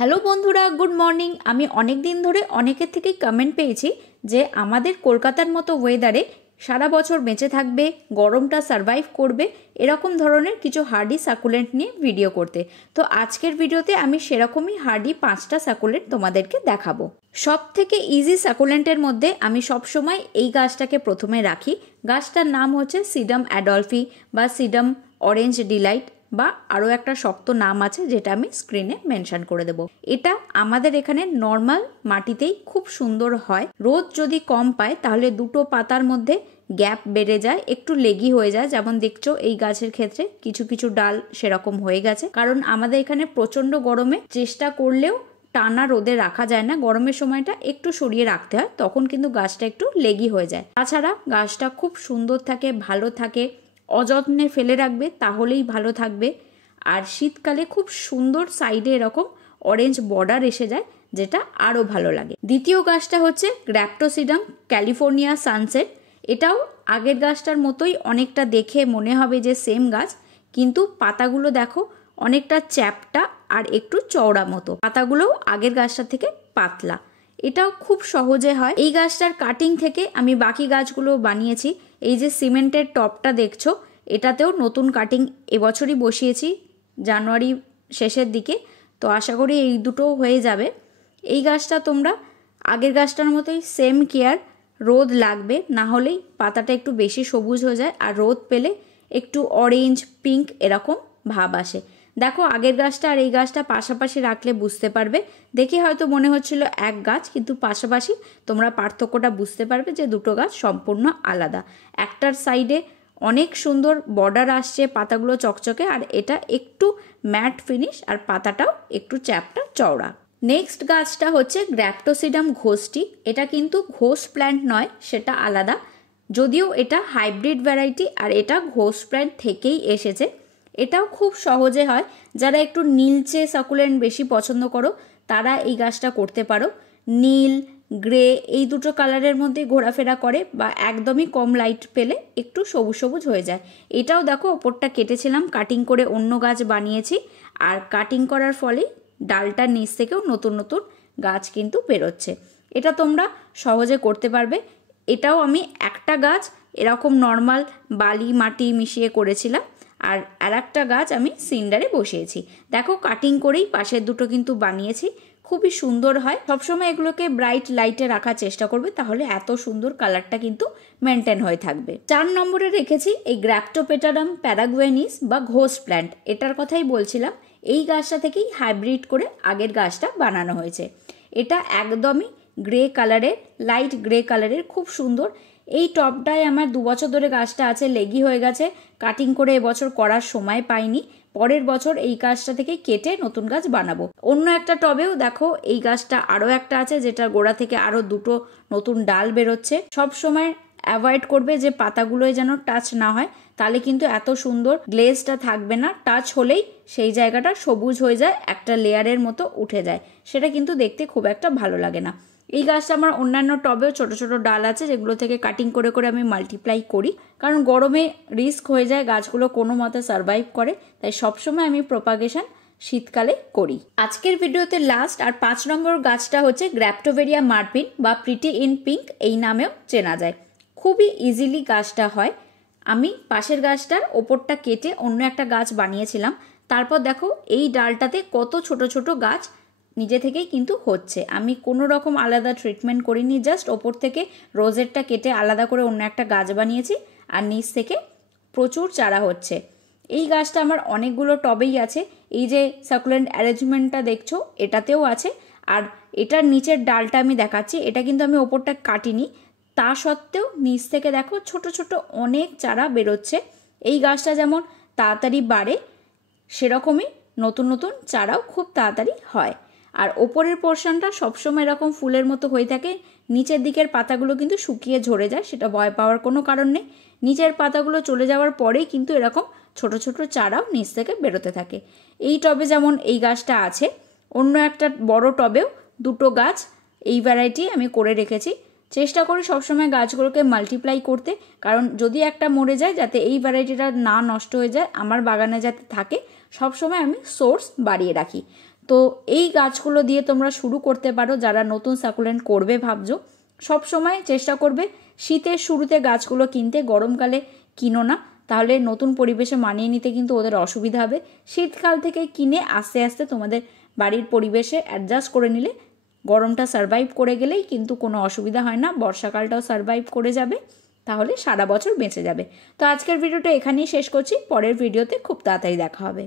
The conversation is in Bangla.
হ্যালো বন্ধুরা, গুড মর্নিং। আমি অনেক দিন ধরে অনেকের থেকেই কমেন্ট পেয়েছি যে আমাদের কলকাতার মতো ওয়েদারে সারা বছর বেঁচে থাকবে, গরমটা সারভাইভ করবে, এরকম ধরনের কিছু হার্ডি সাকুলেন্ট নিয়ে ভিডিও করতে। তো আজকের ভিডিওতে আমি সেরকমই হার্ডি 5টা সাকুলেন্ট তোমাদেরকে দেখাবো। সব থেকে ইজি সাকুলেন্টের মধ্যে আমি সবসময় এই গাছটাকে প্রথমে রাখি। গাছটার নাম হচ্ছে সিডাম অ্যাডলফি বা সিডাম অরেঞ্জ ডিলাইট, বা আরও একটা শক্ত নাম আছে যেটা আমি স্ক্রিনে মেনশন করে দেব। এটা আমাদের এখানে নর্মাল মাটিতেই খুব সুন্দর হয়। রোদ যদি কম পায় তাহলে দুটো পাতার মধ্যে গ্যাপ বেড়ে যায়, একটু লেগি হয়ে যায়। যেমন দেখছো এই গাছের ক্ষেত্রে কিছু কিছু ডাল সেরকম হয়ে গেছে, কারণ আমাদের এখানে প্রচন্ড গরমে চেষ্টা করলেও টানা রোদে রাখা যায় না। গরমের সময়টা একটু সরিয়ে রাখতে হয়, তখন কিন্তু গাছটা একটু লেগি হয়ে যায়। তাছাড়া গাছটা খুব সুন্দর থাকে, ভালো থাকে। অযত্নে ফেলে রাখবে তাহলেই ভালো থাকবে। আর শীতকালে খুব সুন্দর সাইডে এরকম অরেঞ্জ বর্ডার এসে যায়, যেটা আরও ভালো লাগে। দ্বিতীয় গাছটা হচ্ছে গ্র্যাপ্টোসিডাম ক্যালিফোর্নিয়া সানসেট। এটাও আগের গাছটার মতোই অনেকটা দেখে মনে হবে যে সেম গাছ, কিন্তু পাতাগুলো দেখো অনেকটা চ্যাপ্টা আর একটু চওড়া মতো। পাতাগুলোও আগের গাছটার থেকে পাতলা। এটাও খুব সহজে হয়। এই গাছটার কাটিং থেকে আমি বাকি গাছগুলো বানিয়েছি। এই যে সিমেন্টের টপটা দেখছো, এটাতেও নতুন কাটিং এবছরই বসিয়েছি জানুয়ারি শেষের দিকে। তো আশা করি এই দুটো হয়ে যাবে। এই গাছটা তোমরা আগের গাছটার মতোই সেম কেয়ার, রোদ লাগবে, না হলেই পাতাটা একটু বেশি সবুজ হয়ে যায়, আর রোদ পেলে একটু অরেঞ্জ পিঙ্ক এরকম ভাব আসে। দেখো আগের গাছটা আর এই গাছটা পাশাপাশি রাখলে বুঝতে পারবে। দেখে হয়তো মনে হচ্ছিল এক গাছ, কিন্তু পাশাপাশি তোমরা পার্থক্যটা বুঝতে পারবে যে দুটো গাছ সম্পূর্ণ আলাদা। একটার সাইডে অনেক সুন্দর বর্ডার আসছে, পাতাগুলো চকচকে, আর এটা একটু ম্যাট ফিনিশ, আর পাতাটাও একটু চ্যাপটা চওড়া। নেক্সট গাছটা হচ্ছে গ্র্যাপ্টোসিডাম ঘোষটি। এটা কিন্তু ঘোষ প্ল্যান্ট নয়, সেটা আলাদা। যদিও এটা হাইব্রিড ভ্যারাইটি, আর এটা ঘোষ প্ল্যান্ট থেকেই এসেছে। এটাও খুব সহজে হয়। যারা একটু নীলচে সাকুলেন্ট বেশি পছন্দ করো তারা এই গাছটা করতে পারো। নীল গ্রে এই দুটো কালারের মধ্যে ঘোরাফেরা করে, বা একদমই কম লাইট পেলে একটু সবুজ সবুজ হয়ে যায়। এটাও দেখো ওপরটা কেটেছিলাম, কাটিং করে অন্য গাছ বানিয়েছি, আর কাটিং করার ফলে ডালটার নিচ থেকেও নতুন নতুন গাছ কিন্তু বেরোচ্ছে। এটা তোমরা সহজে করতে পারবে। এটাও আমি একটা গাছ এরকম নর্মাল বালি মাটি মিশিয়ে করেছিলাম, আর একটা গাছ আমি সিন্ডারে বসিয়েছি। দেখো কাটিং করেই পাশের দুটো কিন্তু বানিয়েছি। খুবই সুন্দর হয়। সবসময় এগুলোকে ব্রাইট লাইটে রাখার চেষ্টা করবে, তাহলে এত সুন্দর কালারটা কিন্তু মেনটেন হয়ে থাকবে। 4 নম্বরে রেখেছি এই গ্র্যাপ্টোপেটারাম প্যারাগুয়েনিস বা ঘোষ প্ল্যান্ট। এটার কথাই বলছিলাম। এই গাছটা থেকেই হাইব্রিড করে আগের গাছটা বানানো হয়েছে। এটা একদমই গ্রে কালারের, লাইট গ্রে কালারের, খুব সুন্দর। এই টপটায় আমার 2 বছর ধরে গাছটা আছে, লেগি হয়ে গেছে। কাটিং করে এবছর করার সময় পাইনি। পরের বছর এই গাছটা থেকে কেটে নতুন গাছ বানাবো। অন্য একটা টবেও দেখো এই গাছটা আরও একটা আছে, যেটা গোড়া থেকে আরও দুটো নতুন ডাল বেরোচ্ছে। সব সময় অ্যাভয়েড করবে যে পাতাগুলোয় যেন টাচ না হয়, তাহলে কিন্তু এত সুন্দর গ্লেজটা থাকবে না। টাচ হলেই সেই জায়গাটা সবুজ হয়ে যায়, একটা লেয়ারের মতো উঠে যায়, সেটা কিন্তু দেখতে খুব একটা ভালো লাগে না। এই গাছটা আমার অন্যান্য টবেও ছোট ছোট ডাল আছে, যেগুলো থেকে কাটিং করে করে আমি মাল্টিপ্লাই করি, কারণ গরমে রিস্ক হয়ে যায় গাছগুলো কোনো মতে সারভাইভ করে। তাই সবসময় আমি প্রপাগেশন শীতকালে করি। আজকের ভিডিওতে লাস্ট আর 5 নম্বর গাছটা হচ্ছে গ্র্যাপ্টোভেরিয়া মার্পিন বা প্রিটি ইন পিঙ্ক, এই নামেও চেনা যায়। খুবই ইজিলি গাছটা হয়। আমি পাশের গাছটার ওপরটা কেটে অন্য একটা গাছ বানিয়েছিলাম। তারপর দেখো এই ডালটাতে কত ছোট ছোট গাছ নিজে থেকেই কিন্তু হচ্ছে। আমি কোনো রকম আলাদা ট্রিটমেন্ট করিনি, জাস্ট ওপর থেকে রোজেরটা কেটে আলাদা করে অন্য একটা গাছ বানিয়েছি, আর নিচ থেকে প্রচুর চারা হচ্ছে। এই গাছটা আমার অনেকগুলো টবেই আছে। এই যে সাকুলেন্ট অ্যারেঞ্জমেন্টটা দেখছো এটাতেও আছে, আর এটার নিচের ডালটা আমি দেখাচ্ছি। এটা কিন্তু আমি ওপরটা কাটিনি, তা সত্ত্বেও নিচ থেকে দেখো ছোট ছোট অনেক চারা বেরোচ্ছে। এই গাছটা যেমন তাড়াতাড়ি বাড়ে, সেরকমই নতুন নতুন চারাও খুব তাড়াতাড়ি হয়। আর ওপরের পোর্শনটা সবসময় এরকম ফুলের মতো হয়ে থাকে। নিচের দিকের পাতাগুলো কিন্তু শুকিয়ে ঝরে যায়, সেটা ভয় পাওয়ার কোনো কারণ নেই। নিচের পাতাগুলো চলে যাওয়ার পরেই কিন্তু এরকম ছোট ছোট চারাও নিচ থেকে বেরোতে থাকে। এই টবে যেমন এই গাছটা আছে, অন্য একটা বড় টবেও দুটো গাছ এই ভ্যারাইটি আমি করে রেখেছি। চেষ্টা করি সবসময় গাছগুলোকে মাল্টিপ্লাই করতে, কারণ যদি একটা মরে যায় যাতে এই ভ্যারাইটিটা না নষ্ট হয়ে যায়, আমার বাগানে যাতে থাকে, সবসময় আমি সোর্স বাড়িয়ে রাখি। তো এই গাছগুলো দিয়ে তোমরা শুরু করতে পারো যারা নতুন সাকুলেন্ট করবে ভাবছো। সব সময় চেষ্টা করবে শীতের শুরুতে গাছগুলো কিনতে, গরমকালে কিনো না, তাহলে নতুন পরিবেশে মানিয়ে নিতে কিন্তু ওদের অসুবিধা হবে। শীতকাল থেকে কিনে আস্তে আস্তে তোমাদের বাড়ির পরিবেশে অ্যাডজাস্ট করে নিলে গরমটা সারভাইভ করে গেলেই কিন্তু কোনো অসুবিধা হয় না, বর্ষাকালটাও সারভাইভ করে যাবে, তাহলে সারা বছর বেঁচে যাবে। তো আজকের ভিডিওটা এখানেই শেষ করছি, পরের ভিডিওতে খুব তাড়াতাড়ি দেখা হবে।